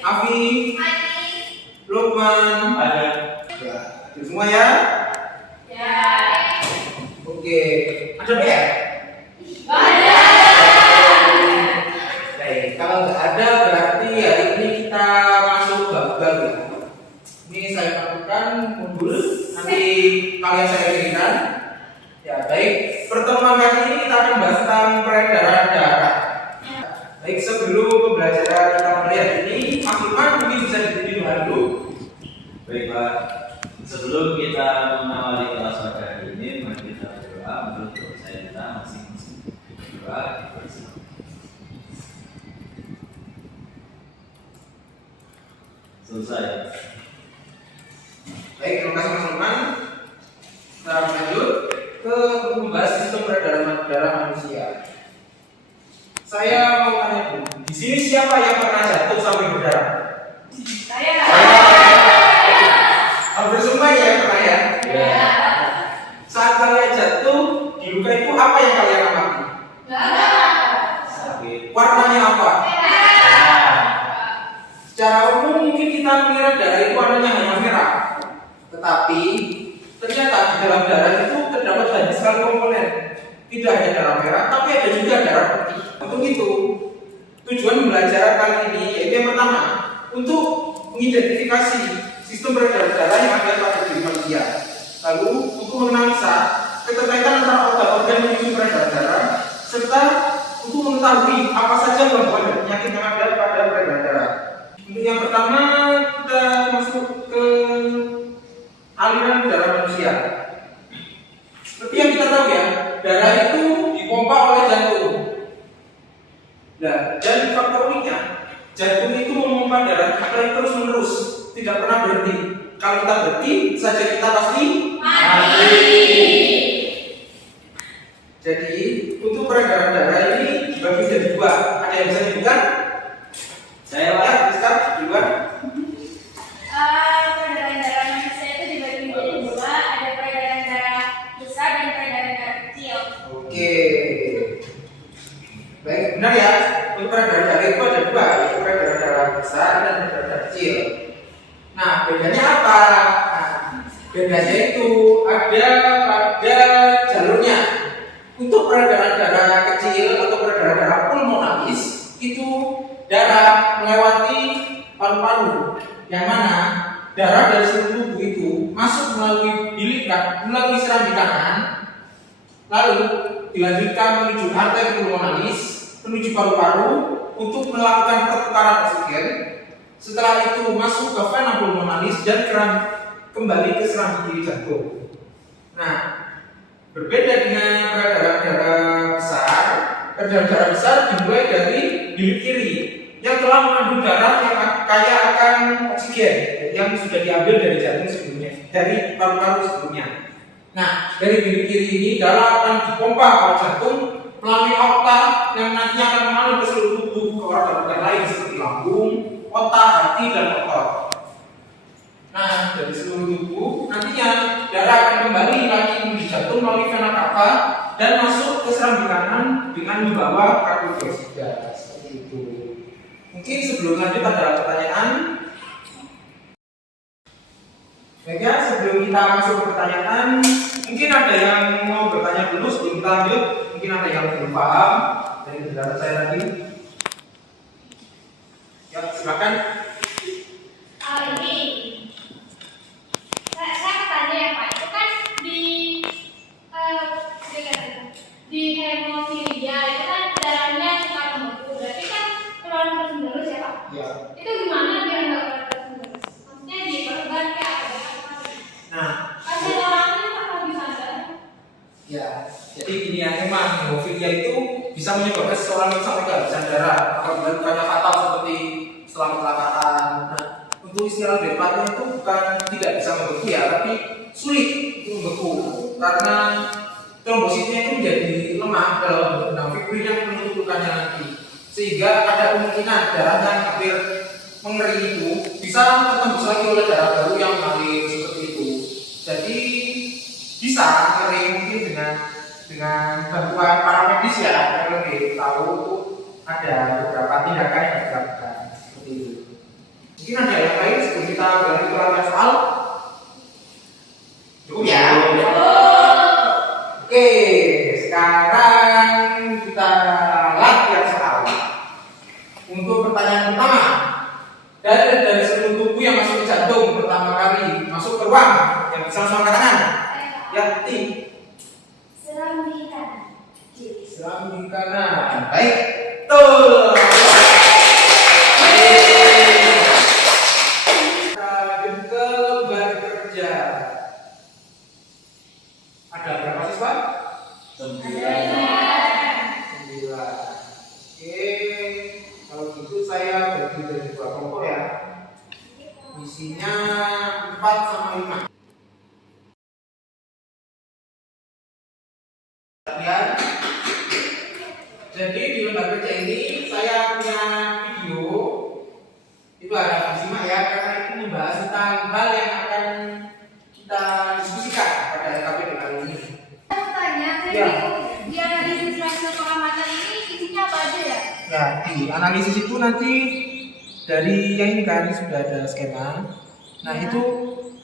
Afi, Lukman, Ada. ya, itu semua ya. Oke, ada PR? Baik, kalau nggak ada berarti hari ini kita masuk bab baru. Ini saya lakukan modul, nanti kalian saya berikan. Ya baik, pertemuan kali ini kita akan bahas tentang peredaran darah. Baik, sebelum pembelajaran kita mulai hari ini, Mas Lukman mungkin bisa diberi dulu. Baik Pak, sebelum kita mengawali kelas pada hari ini, mari kita berdoa menurut dosa kita masing-masing. Berdoa bersama. Selesai. Baik, terima kasih Mas Lukman. Kita lanjut ke membahas sistem peredaran darah manusia. Saya mau tanya dulu, di sini siapa yang pernah jatuh sampai berdarah? Hampir semua ya pernah ya? Ya. Saat kalian jatuh di luka itu apa yang kalian amati? Sakit. Warnanya apa? Secara umum mungkin kita mengira darah itu warnanya hanya merah, tetapi ternyata di dalam darah itu terdapat banyak sekali komponen. Tidak hanya darah merah, tapi ada juga darah putih. Untuk itu, tujuan belajar kali ini yaitu yang pertama, untuk mengidentifikasi sistem peredaran darah yang ada pada diri manusia. Lalu untuk menganalisa keterkaitan antara organ-organ menyusun peredaran darah, serta untuk mengetahui apa saja gangguan dan penyakit yang ada pada peredaran darah. Untuk yang pertama, kita masuk ke aliran darah manusia. Seperti yang kita tahu ya, darah itu dipompa oleh jantung. Nah, dan faktor uniknya, jantung itu memompa darah terus menerus, tidak pernah berhenti. Kalau kita berhenti, saja kita pasti mati. Jadi, untuk peredaran darah ini dibagi jadi dua. Ada yang bisa dibuka? Saya Pak. Ya, bisa dua. Peredaran darah manusia itu dibagi menjadi dua, ada peredaran darah besar dan peredaran darah kecil. Oke. Baik, benar ya. Untuk peredaran darah itu ada dua, yaitu peredaran darah besar dan peredaran darah kecil. Nah, bedanya apa? Nah, bedanya itu ada pada jalurnya. Untuk peredaran darah kecil atau peredaran darah pulmonalis itu darah melewati paru-paru, yang mana darah dari seluruh tubuh itu masuk melalui bilik melalui serambi kanan, lalu dilanjutkan menuju arteri pulmonalis, menuju paru-paru untuk melakukan pertukaran oksigen. Setelah itu masuk ke vena pulmonalis dan kembali ke serambi kiri jantung. Nah, berbeda dengan peredaran darah besar. Peredaran darah besar dimulai dari bilik kiri yang telah mengandung darah yang kaya akan oksigen yang sudah diambil dari jantung sebelumnya, dari paru-paru sebelumnya. Nah, dari bilik kiri ini darah akan dipompa oleh jantung melalui aorta yang nantinya akan mengalir ke seluruh tubuh ke organ-organ lain seperti lambung, otak, hati, dan otot. Nah, dari seluruh tubuh nantinya darah akan kembali lagi menuju jantung melalui vena cava dan masuk ke serambi kanan dengan membawa karbondioksida seperti itu. Mungkin sebelum lanjut ada pertanyaan. Baiknya, sebelum kita masuk ke pertanyaan, mungkin ada yang mau bertanya dulu sebelum kita lanjut. Mungkin ada yang belum paham dari penjelasan saya tadi. Ya, silakan. Ini saya tanya ya Pak, itu kan di hemofilia itu kan darahnya suka membeku, berarti kan keluar terus menerus ya Pak? Ya. Itu gimana biar nggak keluar terus menerus? Maksudnya di perban kayak apa? Nah, Kasih orangnya apa bisa nggak? ya, jadi gini ya, memang hemofilia itu bisa menyebabkan seseorang itu sampai kehabisan darah apabila lukanya fatal seperti setelah kecelakaan. Nah, untuk istilah debatnya itu bukan tidak bisa membeku ya, tapi sulit untuk membeku karena trombositnya itu menjadi lemah dalam bentuk fibrin yang menutup lukanya nanti, sehingga ada kemungkinan darahnya yang hampir mengering itu bisa tertembus lagi oleh darah baru yang mengalir seperti itu. Jadi bisa ngeri mungkin dengan bantuan para medis ya, yang lebih tahu ada beberapa tindakan yang dilakukan seperti itu. dari seluruh tubuh yang masuk ke jantung pertama kali masuk ke ruang yang bisa langsung angkat tangan. Ya, Ti. Serambi kanan. Serambi kanan. Baik. Tuh. Kita lanjut ke lembar kerja. Ada berapa siswa? 9. Oke. Kalau gitu saya bagi dari 2 kelompok ya. Isinya 4 sama 5. Lihat. Jadi di lembar kerja ini saya punya video. Itu ada simak ya, karena itu membahas tentang hal yang akan kita diskusikan pada KPD kali ini. Aku tanya, Ya. di analisis hasil pengamatan ini isinya apa aja ya? Ya, di analisis itu nanti dari yang ini kan sudah ada skema. Nah, itu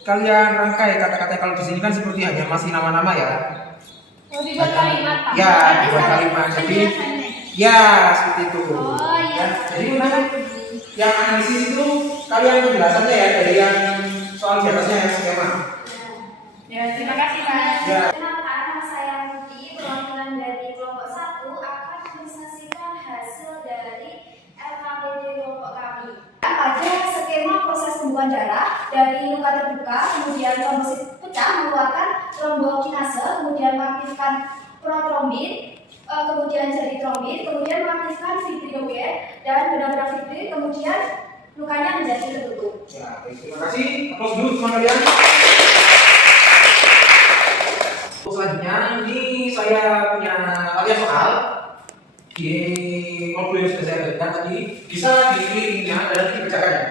kalian rangkai kata-kata. Kalau di sini kan seperti hanya masih nama-nama ya. Oh, dibuat kalimat Pak. Ya, Berarti dibuat sama kalimat. Jadi penjelasannya. ya, seperti itu. Oh, iya. Ya, jadi untuk yang analisis itu kalian penjelasannya ya dari yang soal di atasnya yang skema. Ya, terima kasih Pak. Ya. Kenalkan, nama saya Muti, perwakilan dari kelompok 1 akan menyaksikan hasil dari LKPD kelompok kami. Pada skema proses pembuangan darah dari luka terbuka, kemudian trombosit pecah mengeluarkan trombokinase, kemudian mengaktifkan protrombin, kemudian jadi trombin, kemudian mengaktifkan fibrinogen dan benar-benar fibrin, kemudian lukanya menjadi tertutup. Ya, baik, terima kasih. Aplaus dulu semua kalian. Selanjutnya ini saya punya latihan soal di modul yang sudah saya berikan tadi, bisa dipilihnya dan nanti dikerjakan ya.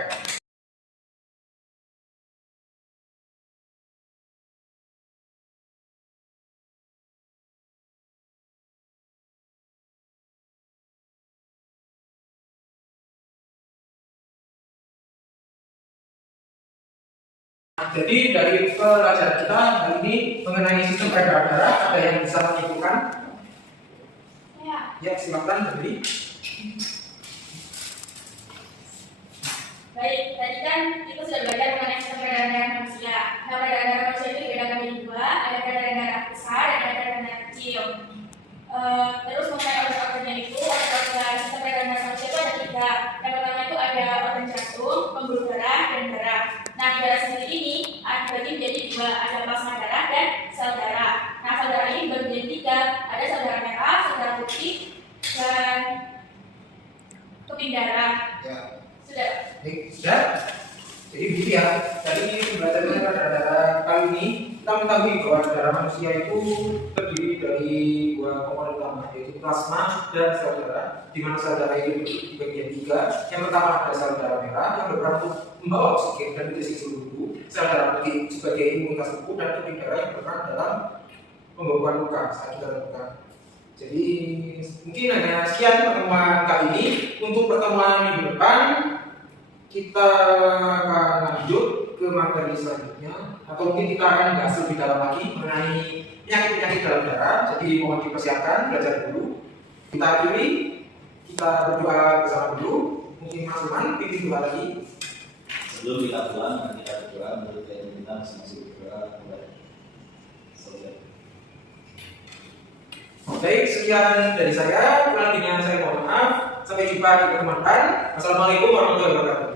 Jadi dari pelajaran kita hari ini mengenai sistem peredaran darah, ada yang bisa menyimpulkan? Ya. Ya, silakan dari. Baik, tadi kan kita sudah belajar mengenai sistem peredaran darah manusia. Nah, peredaran darah manusia itu dibedakan menjadi 2, ada peredaran darah besar dan ada peredaran darah kecil. Terus mengenai organ-organnya itu, organ sistem peredaran darah manusia itu ada 3. Yang pertama itu ada organ jantung, pembuluh darah, dan darah. Nah, di darah sendiri ini dibagi menjadi 2, ada plasma darah dan sel darah. Nah, sel darah ini dibagi menjadi 3, ada sel darah merah, sel darah putih, dan keping darah. Ya. Sudah. Baik, sudah. Jadi begitu ya. Dari pembelajaran pada darah kali ini kita mengetahui bahwa darah manusia itu terdiri dari 2 komponen utama, yaitu plasma dan sel darah. Di mana sel darah ini dibagi menjadi 3. Yang pertama adalah sel darah merah yang berperan untuk membawa oksigen dan nutrisi seluruh tubuh. Sel darah putih sebagai imunitas tubuh dan keping darah yang berperan dalam pembukaan luka saat kita terluka. Jadi mungkin hanya sekian pertemuan kali ini. Untuk pertemuan minggu depan kita akan lanjut ke materi selanjutnya, atau mungkin kita akan bahas lebih dalam lagi mengenai penyakit-penyakit dalam darah. Jadi mohon dipersiapkan, belajar dulu. Kita akhiri, kita berdoa bersama dulu. Mungkin Mas Iman pimpin doa lagi. Sebelum kita pulang, mari kita berdoa menurut kita masing-masing berdoa kepada saudara. Baik, sekian dari saya. Kurang lebihnya saya mohon maaf. Sampai jumpa di pertemuan depan. Wassalamualaikum warahmatullahi wabarakatuh.